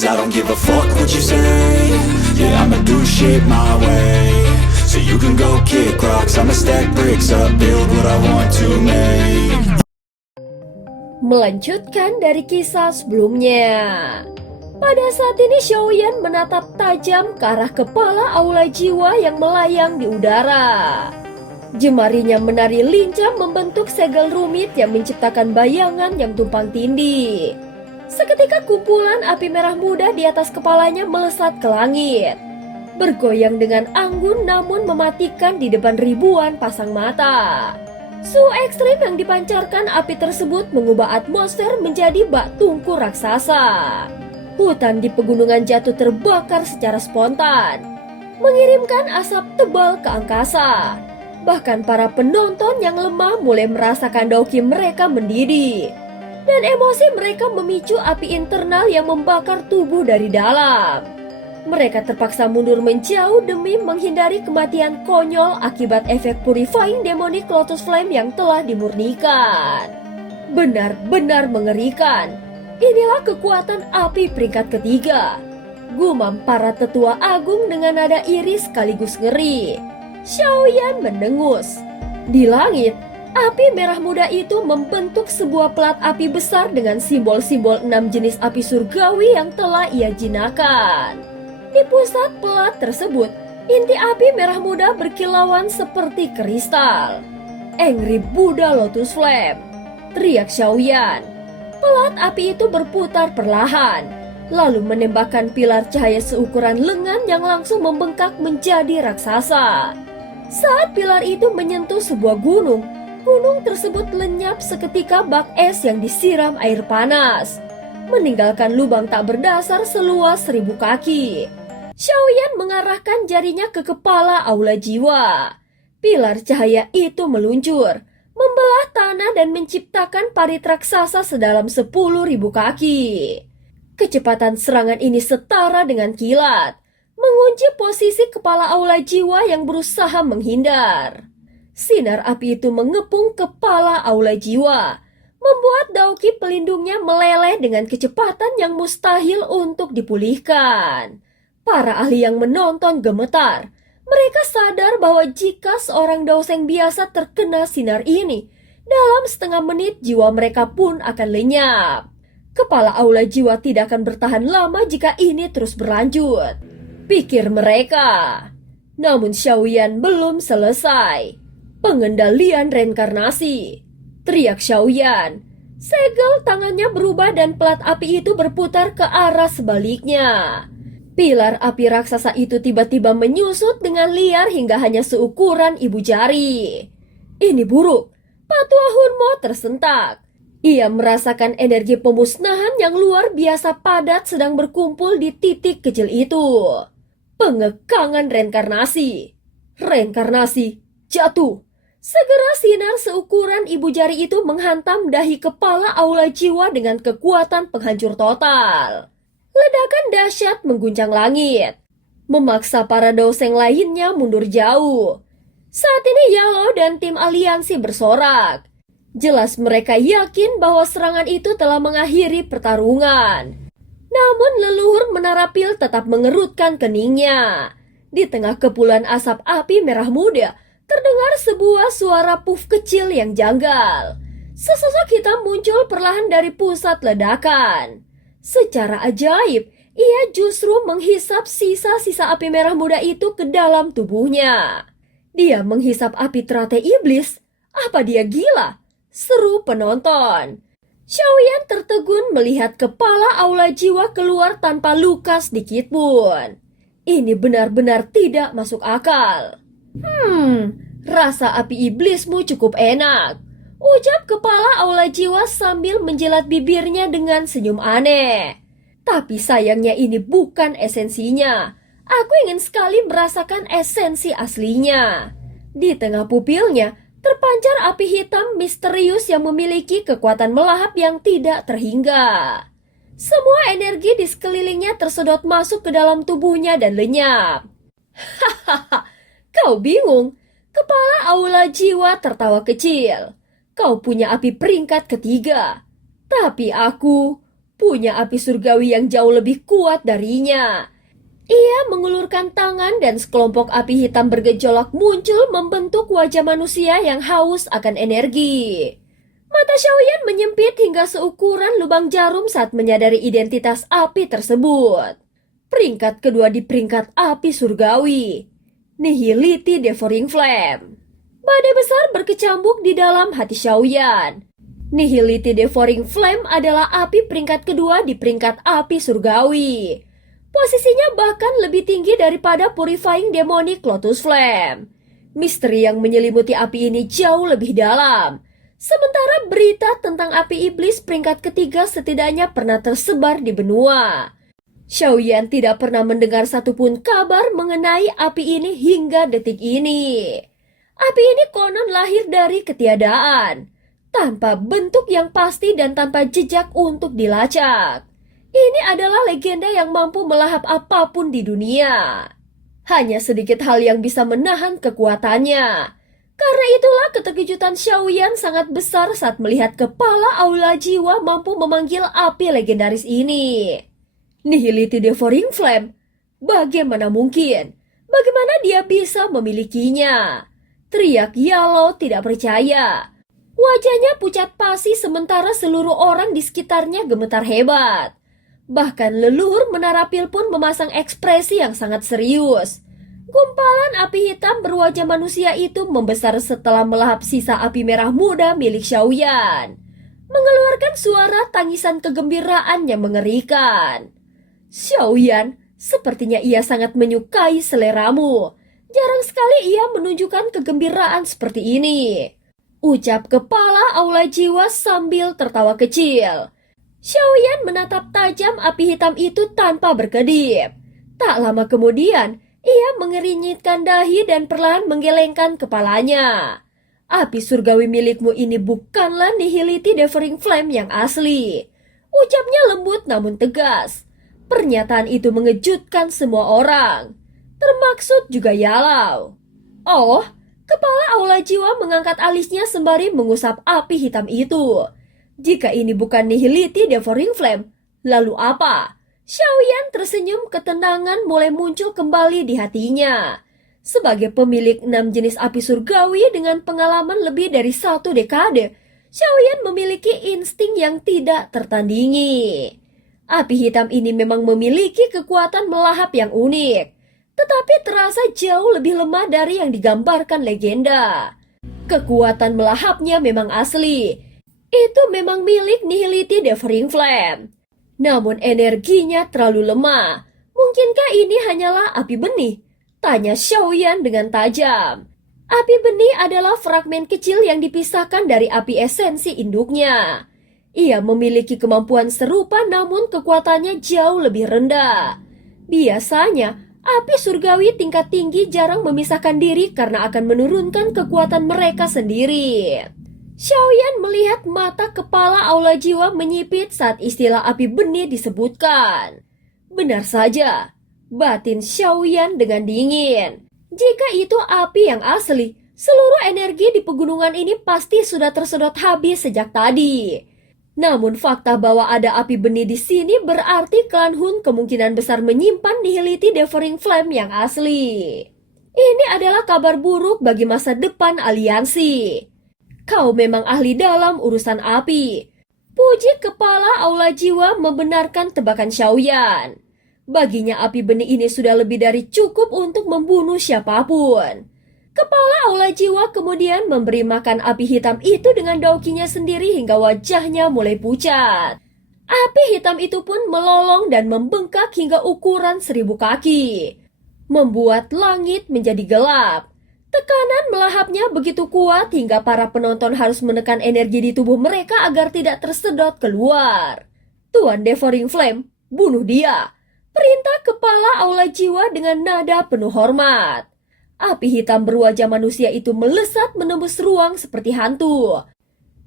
'cause I don't give a fuck what you say. Yeah, I'ma do shit my way. So you can go kick rocks, I'ma stack bricks up, build what I want to make. Melanjutkan dari kisah sebelumnya. Pada saat ini Xiaoyan menatap tajam ke arah kepala Aula Jiwa yang melayang di udara. Jemarinya menari lincah membentuk segel rumit yang menciptakan bayangan yang tumpang tindih. Seketika kumpulan api merah muda di atas kepalanya melesat ke langit, bergoyang dengan anggun namun mematikan di depan ribuan pasang mata. Suhu ekstrim yang dipancarkan api tersebut mengubah atmosfer menjadi bak tungku raksasa. Hutan di pegunungan jatuh terbakar secara spontan, mengirimkan asap tebal ke angkasa. Bahkan para penonton yang lemah mulai merasakan dauki mereka mendidih, dan emosi mereka memicu api internal yang membakar tubuh dari dalam. Mereka terpaksa mundur menjauh demi menghindari kematian konyol akibat efek purifying demonic lotus flame yang telah dimurnikan. Benar-benar mengerikan. Inilah kekuatan api peringkat ketiga, gumam para tetua agung dengan nada iri sekaligus ngeri. Xiaoyan mendengus. Di langit, api merah muda itu membentuk sebuah pelat api besar dengan simbol-simbol 6 jenis api surgawi yang telah ia jinakkan. Di pusat pelat tersebut, inti api merah muda berkilauan seperti kristal. Angry Buddha Lotus Flame, teriak Xiaoyan. Pelat api itu berputar perlahan, lalu menembakkan pilar cahaya seukuran lengan yang langsung membengkak menjadi raksasa. Saat pilar itu menyentuh sebuah gunung, gunung tersebut lenyap seketika bak es yang disiram air panas, meninggalkan lubang tak berdasar seluas 1000 kaki. Xiaoyan mengarahkan jarinya ke kepala Aula Jiwa. Pilar cahaya itu meluncur, membelah tanah dan menciptakan parit raksasa sedalam 10.000 kaki. Kecepatan serangan ini setara dengan kilat, mengunci posisi kepala Aula Jiwa yang berusaha menghindar. Sinar api itu mengepung kepala Aula Jiwa, membuat dauki pelindungnya meleleh dengan kecepatan yang mustahil untuk dipulihkan. Para ahli yang menonton gemetar. Mereka sadar bahwa jika seorang daoseng biasa terkena sinar ini, dalam setengah menit jiwa mereka pun akan lenyap. Kepala Aula Jiwa tidak akan bertahan lama jika ini terus berlanjut, pikir mereka. Namun Xiaoyan belum selesai. Pengendalian reinkarnasi, teriak Xiaoyan. Segel tangannya berubah dan pelat api itu berputar ke arah sebaliknya. Pilar api raksasa itu tiba-tiba menyusut dengan liar hingga hanya seukuran ibu jari. Ini buruk. Patua Hunmo tersentak. Ia merasakan energi pemusnahan yang luar biasa padat sedang berkumpul di titik kecil itu. Pengekangan reinkarnasi. Reinkarnasi jatuh. Segera sinar seukuran ibu jari itu menghantam dahi kepala Aula Jiwa dengan kekuatan penghancur total. Ledakan dahsyat mengguncang langit, memaksa para daoseng lainnya mundur jauh. Saat ini Yalo dan tim aliansi bersorak. Jelas mereka yakin bahwa serangan itu telah mengakhiri pertarungan. Namun leluhur Menara Pil tetap mengerutkan keningnya. Di tengah kepulan asap api merah muda, terdengar sebuah suara puff kecil yang janggal. Sesosok hitam muncul perlahan dari pusat ledakan. Secara ajaib, ia justru menghisap sisa-sisa api merah muda itu ke dalam tubuhnya. Dia menghisap api teratai iblis. Apa dia gila? Seru penonton. Xiaoyan tertegun melihat kepala Aula Jiwa keluar tanpa luka sedikit pun. Ini benar-benar tidak masuk akal. Rasa api iblismu cukup enak, ucap kepala Aula Jiwa sambil menjilat bibirnya dengan senyum aneh. Tapi sayangnya ini bukan esensinya. Aku ingin sekali merasakan esensi aslinya. Di tengah pupilnya terpancar api hitam misterius yang memiliki kekuatan melahap yang tidak terhingga. Semua energi di sekelilingnya tersedot masuk ke dalam tubuhnya dan lenyap. Hahaha, kau bingung? Kepala Aula Jiwa tertawa kecil. Kau punya api peringkat ketiga, tapi aku punya api surgawi yang jauh lebih kuat darinya. Ia mengulurkan tangan dan sekelompok api hitam bergejolak muncul membentuk wajah manusia yang haus akan energi. Mata Xiaoyan menyempit hingga seukuran lubang jarum saat menyadari identitas api tersebut. Peringkat kedua di peringkat api surgawi, Nihility Devouring Flame. Badai besar berkecambuk di dalam hati Xiaoyan. Nihility Devouring Flame adalah api peringkat kedua di peringkat api surgawi. Posisinya bahkan lebih tinggi daripada Purifying Demonic Lotus Flame. Misteri yang menyelimuti api ini jauh lebih dalam. Sementara berita tentang api iblis peringkat ketiga setidaknya pernah tersebar di benua. Xiaoyan tidak pernah mendengar satupun kabar mengenai api ini hingga detik ini. Api ini konon lahir dari ketiadaan, tanpa bentuk yang pasti dan tanpa jejak untuk dilacak. Ini adalah legenda yang mampu melahap apapun di dunia. Hanya sedikit hal yang bisa menahan kekuatannya. Karena itulah keterkejutan Xiaoyan sangat besar saat melihat kepala aula jiwa mampu memanggil api legendaris ini. Nihility Devouring Flame? Bagaimana mungkin? Bagaimana dia bisa memilikinya? Teriak Yalo tidak percaya. Wajahnya pucat pasi sementara seluruh orang di sekitarnya gemetar hebat. Bahkan leluhur Menara Pil pun memasang ekspresi yang sangat serius. Gumpalan api hitam berwajah manusia itu membesar setelah melahap sisa api merah muda milik Xiaoyan, mengeluarkan suara tangisan kegembiraan yang mengerikan. Xiaoyan, sepertinya ia sangat menyukai seleramu. Jarang sekali ia menunjukkan kegembiraan seperti ini, ucap kepala aula jiwa sambil tertawa kecil. Xiaoyan menatap tajam api hitam itu tanpa berkedip. Tak lama kemudian, ia mengerinyitkan dahi dan perlahan menggelengkan kepalanya. Api surgawi milikmu ini bukanlah Nihility Devouring Flame yang asli. Ucapnya lembut namun tegas. Pernyataan itu mengejutkan semua orang, termaksud juga Yalau. Oh, kepala aula jiwa mengangkat alisnya sembari mengusap api hitam itu. Jika ini bukan Nihility Devouring Flame, lalu apa? Xiaoyan tersenyum, ketenangan mulai muncul kembali di hatinya. Sebagai pemilik 6 jenis api surgawi dengan pengalaman lebih dari 1 dekade, Xiaoyan memiliki insting yang tidak tertandingi. Api hitam ini memang memiliki kekuatan melahap yang unik, tetapi terasa jauh lebih lemah dari yang digambarkan legenda. Kekuatan melahapnya memang asli. Itu memang milik Nihility Devouring Flame. Namun energinya terlalu lemah. Mungkinkah ini hanyalah api benih? Tanya Xiaoyan dengan tajam. Api benih adalah fragmen kecil yang dipisahkan dari api esensi induknya. Ia memiliki kemampuan serupa namun kekuatannya jauh lebih rendah. Biasanya, api surgawi tingkat tinggi jarang memisahkan diri karena akan menurunkan kekuatan mereka sendiri. Xiaoyan melihat mata kepala aula jiwa menyipit saat istilah api benih disebutkan. Benar saja, batin Xiaoyan dengan dingin. Jika itu api yang asli, seluruh energi di pegunungan ini pasti sudah tersedot habis sejak tadi. Namun fakta bahwa ada api benih di sini berarti klan Hun kemungkinan besar menyimpan Nihility Devouring Flame yang asli. Ini adalah kabar buruk bagi masa depan aliansi. Kau memang ahli dalam urusan api. Puji kepala aula jiwa membenarkan tebakan Xiaoyan. Baginya api benih ini sudah lebih dari cukup untuk membunuh siapapun. Kepala aula jiwa kemudian memberi makan api hitam itu dengan daukinya sendiri hingga wajahnya mulai pucat. Api hitam itu pun melolong dan membengkak hingga ukuran 1000 kaki, membuat langit menjadi gelap. Tekanan melahapnya begitu kuat hingga para penonton harus menekan energi di tubuh mereka agar tidak tersedot keluar. Tuan Devouring Flame, bunuh dia. Perintah kepala aula jiwa dengan nada penuh hormat. Api hitam berwajah manusia itu melesat menembus ruang seperti hantu,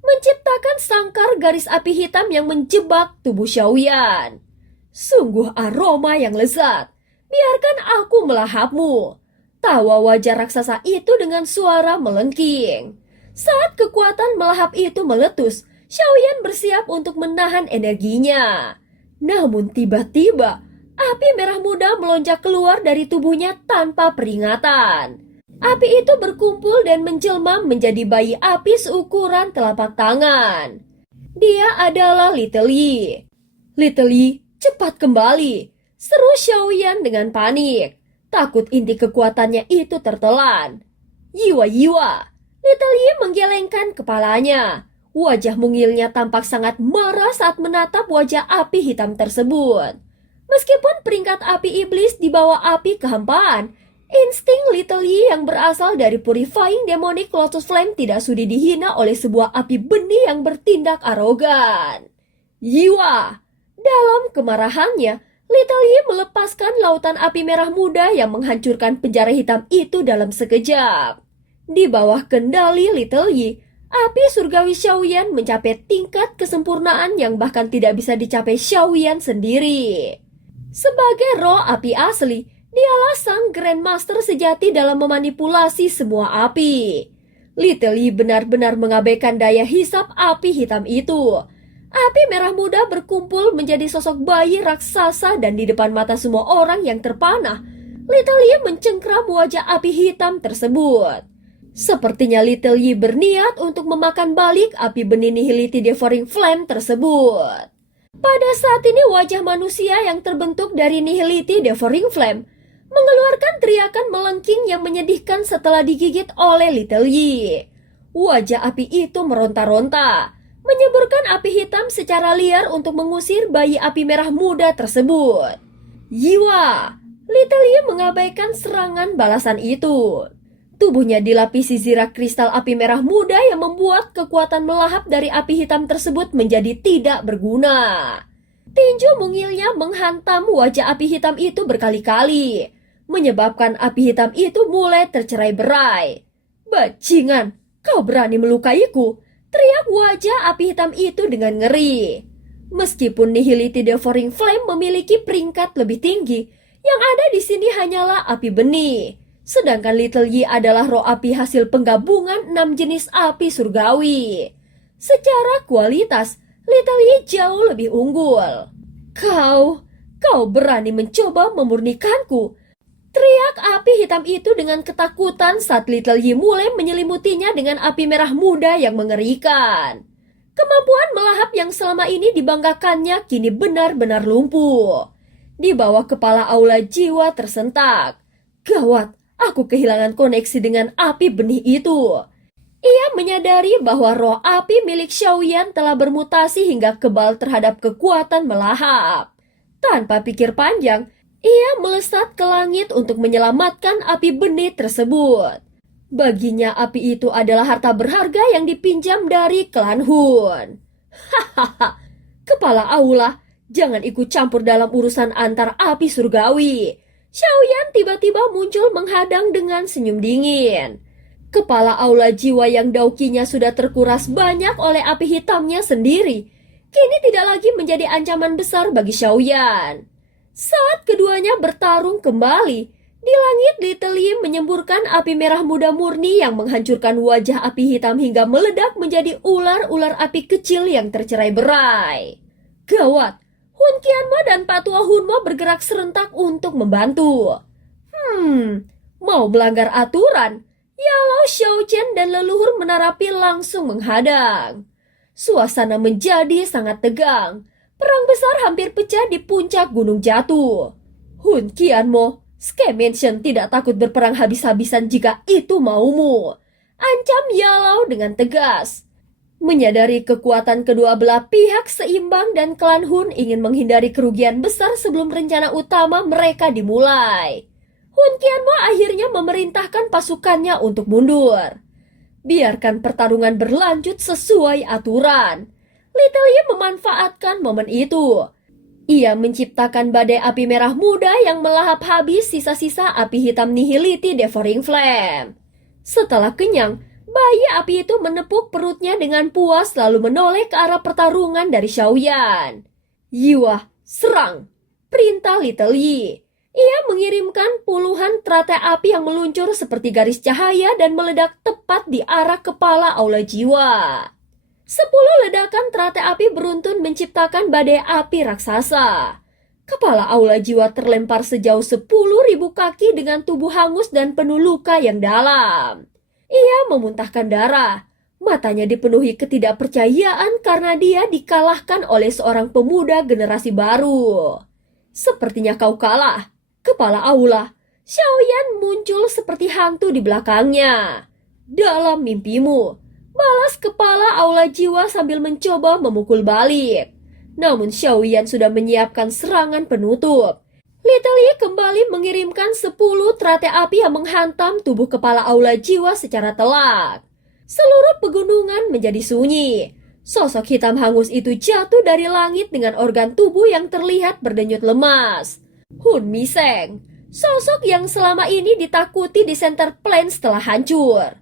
menciptakan sangkar garis api hitam yang menjebak tubuh Xiaoyan. Sungguh aroma yang lezat. Biarkan aku melahapmu. Tawa wajah raksasa itu dengan suara melengking. Saat kekuatan melahap itu meletus, Xiaoyan bersiap untuk menahan energinya. Namun tiba-tiba, api merah muda melonjak keluar dari tubuhnya tanpa peringatan. Api itu berkumpul dan menjelma menjadi bayi api seukuran telapak tangan. Dia adalah Little Yi. Little Yi, cepat kembali, seru Xiaoyan dengan panik. Takut inti kekuatannya itu tertelan. Yiwa-yiwa, Little Yi menggelengkan kepalanya. Wajah mungilnya tampak sangat marah saat menatap wajah api hitam tersebut. Meskipun peringkat api iblis di bawah api kehampaan, insting Little Yi yang berasal dari Purifying Demonic Lotus Flame tidak sudi dihina oleh sebuah api benih yang bertindak arogan. Yiwa! Dalam kemarahannya, Little Yi melepaskan lautan api merah muda yang menghancurkan penjara hitam itu dalam sekejap. Di bawah kendali Little Yi, api surgawi Xiaoyan mencapai tingkat kesempurnaan yang bahkan tidak bisa dicapai Xiaoyan sendiri. Sebagai roh api asli, dialah sang Grandmaster sejati dalam memanipulasi semua api. Little Yi benar-benar mengabaikan daya hisap api hitam itu. Api merah muda berkumpul menjadi sosok bayi raksasa dan di depan mata semua orang yang terpanah, Little Yi mencengkram wajah api hitam tersebut. Sepertinya Little Yi berniat untuk memakan balik api benih Nihility Devouring Flame tersebut. Pada saat ini wajah manusia yang terbentuk dari Nihility Devouring Flame mengeluarkan teriakan melengking yang menyedihkan setelah digigit oleh Little Yi. Wajah api itu meronta-ronta, menyeburkan api hitam secara liar untuk mengusir bayi api merah muda tersebut. Yiwa! Little Yi mengabaikan serangan balasan itu. Tubuhnya dilapisi zirak kristal api merah muda yang membuat kekuatan melahap dari api hitam tersebut menjadi tidak berguna. Tinju mungilnya menghantam wajah api hitam itu berkali-kali, menyebabkan api hitam itu mulai tercerai-berai. Bajingan, kau berani melukaiku? Teriak wajah api hitam itu dengan ngeri. Meskipun Nihility Devouring Flame memiliki peringkat lebih tinggi, yang ada di sini hanyalah api benih. Sedangkan Little Yi adalah roh api hasil penggabungan 6 jenis api surgawi. Secara kualitas, Little Yi jauh lebih unggul. Kau berani mencoba memurnikanku? Teriak api hitam itu dengan ketakutan saat Little Yi mulai menyelimutinya dengan api merah muda yang mengerikan. Kemampuan melahap yang selama ini dibanggakannya kini benar-benar lumpuh. Di bawah kepala aula jiwa tersentak. Gawat! Aku kehilangan koneksi dengan api benih itu. Ia menyadari bahwa roh api milik Xiaoyan telah bermutasi hingga kebal terhadap kekuatan melahap. Tanpa pikir panjang, ia melesat ke langit untuk menyelamatkan api benih tersebut. Baginya api itu adalah harta berharga yang dipinjam dari klan Hun. Hahaha, kepala aula, jangan ikut campur dalam urusan antar api surgawi. Xiaoyan tiba-tiba muncul menghadang dengan senyum dingin. Kepala aula jiwa yang daukinya sudah terkuras banyak oleh api hitamnya sendiri, kini tidak lagi menjadi ancaman besar bagi Xiaoyan. Saat keduanya bertarung kembali, di langit Little Yi menyemburkan api merah muda murni yang menghancurkan wajah api hitam hingga meledak menjadi ular-ular api kecil yang tercerai-berai. Gawat! Hun Qianmo dan Pak Tua Hunmo bergerak serentak untuk membantu. Mau melanggar aturan? Yalao Xiaochen dan leluhur menarapi langsung menghadang. Suasana menjadi sangat tegang. Perang besar hampir pecah di puncak gunung jatuh. Hun Qianmo, Sky Mansion tidak takut berperang habis-habisan jika itu maumu. Ancam Yalao dengan tegas. Menyadari kekuatan kedua belah pihak seimbang dan klan Hun ingin menghindari kerugian besar sebelum rencana utama mereka dimulai. Hun Qianmo akhirnya memerintahkan pasukannya untuk mundur. Biarkan pertarungan berlanjut sesuai aturan. Little Yi memanfaatkan momen itu. Ia menciptakan badai api merah muda yang melahap habis sisa-sisa api hitam Nihility Devouring Flame. Setelah kenyang, bayi api itu menepuk perutnya dengan puas lalu menoleh ke arah pertarungan dari Xiaoyan. Yiwa, serang! Perintah Little Yi. Ia mengirimkan puluhan teratai api yang meluncur seperti garis cahaya dan meledak tepat di arah kepala aula jiwa. 10 ledakan teratai api beruntun menciptakan badai api raksasa. Kepala Aula Jiwa terlempar sejauh 10.000 kaki dengan tubuh hangus dan penuh luka yang dalam. Ia memuntahkan darah. Matanya dipenuhi ketidakpercayaan karena dia dikalahkan oleh seorang pemuda generasi baru. Sepertinya kau kalah, Kepala Aula. Xiaoyan muncul seperti hantu di belakangnya. Dalam mimpimu, balas Kepala Aula Jiwa sambil mencoba memukul balik. Namun Xiaoyan sudah menyiapkan serangan penutup. Little Yi kembali mengirimkan 10 teratai api yang menghantam tubuh Kepala Aula Jiwa secara telak. Seluruh pegunungan menjadi sunyi. Sosok hitam hangus itu jatuh dari langit dengan organ tubuh yang terlihat berdenyut lemas. Hun Miseng, sosok yang selama ini ditakuti di Center Plains telah hancur.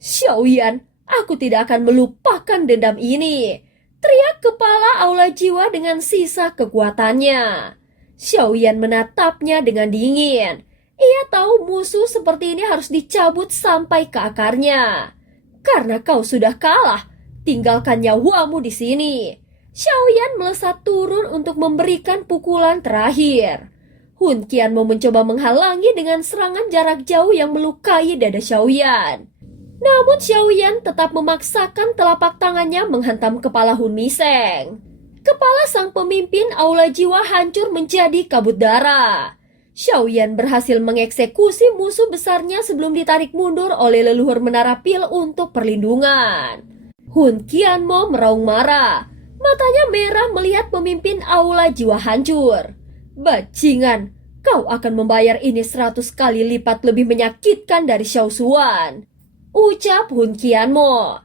Xiaoyan, aku tidak akan melupakan dendam ini, teriak Kepala Aula Jiwa dengan sisa kekuatannya. Xiaoyan menatapnya dengan dingin. Ia tahu musuh seperti ini harus dicabut sampai ke akarnya. Karena kau sudah kalah, tinggalkan nyawamu di sini. Xiaoyan melesat turun untuk memberikan pukulan terakhir. Hun Qianmo mencoba menghalangi dengan serangan jarak jauh yang melukai dada Xiaoyan. Namun Xiaoyan tetap memaksakan telapak tangannya menghantam kepala Hun Miseng. Kepala sang pemimpin Aula Jiwa hancur menjadi kabut darah. Xiaoyan berhasil mengeksekusi musuh besarnya sebelum ditarik mundur oleh leluhur Menara Pil untuk perlindungan. Hun Qianmo meraung marah. Matanya merah melihat pemimpin Aula Jiwa hancur. Bajingan, kau akan membayar ini 100 kali lipat lebih menyakitkan dari Xiao Xuan, ucap Hun Qianmo.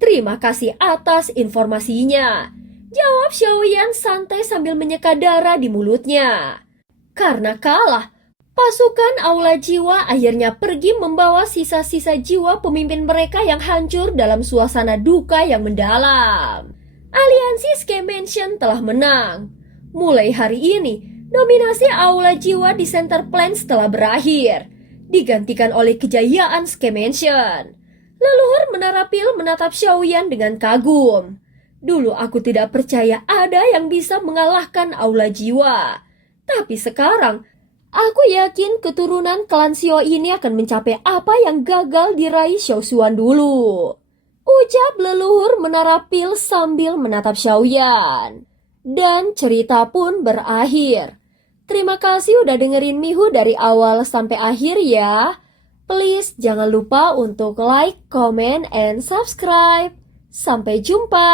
Terima kasih atas informasinya, jawab Xiaoyan santai sambil menyeka darah di mulutnya. Karena kalah, pasukan Aula Jiwa akhirnya pergi membawa sisa-sisa jiwa pemimpin mereka yang hancur dalam suasana duka yang mendalam. Aliansi Sky Mansion telah menang. Mulai hari ini, dominasi Aula Jiwa di Center Plains telah berakhir, digantikan oleh kejayaan Sky Mansion. Leluhur Menara Pil menatap Xiaoyan dengan kagum. Dulu aku tidak percaya ada yang bisa mengalahkan Aula Jiwa. Tapi sekarang, aku yakin keturunan klan Xiao ini akan mencapai apa yang gagal diraih Xiao Xuan dulu, ucap leluhur Menara Pil sambil menatap Xiaoyan. Dan cerita pun berakhir. Terima kasih udah dengerin Mihu dari awal sampai akhir ya. Please jangan lupa untuk like, comment, and subscribe. Sampai jumpa.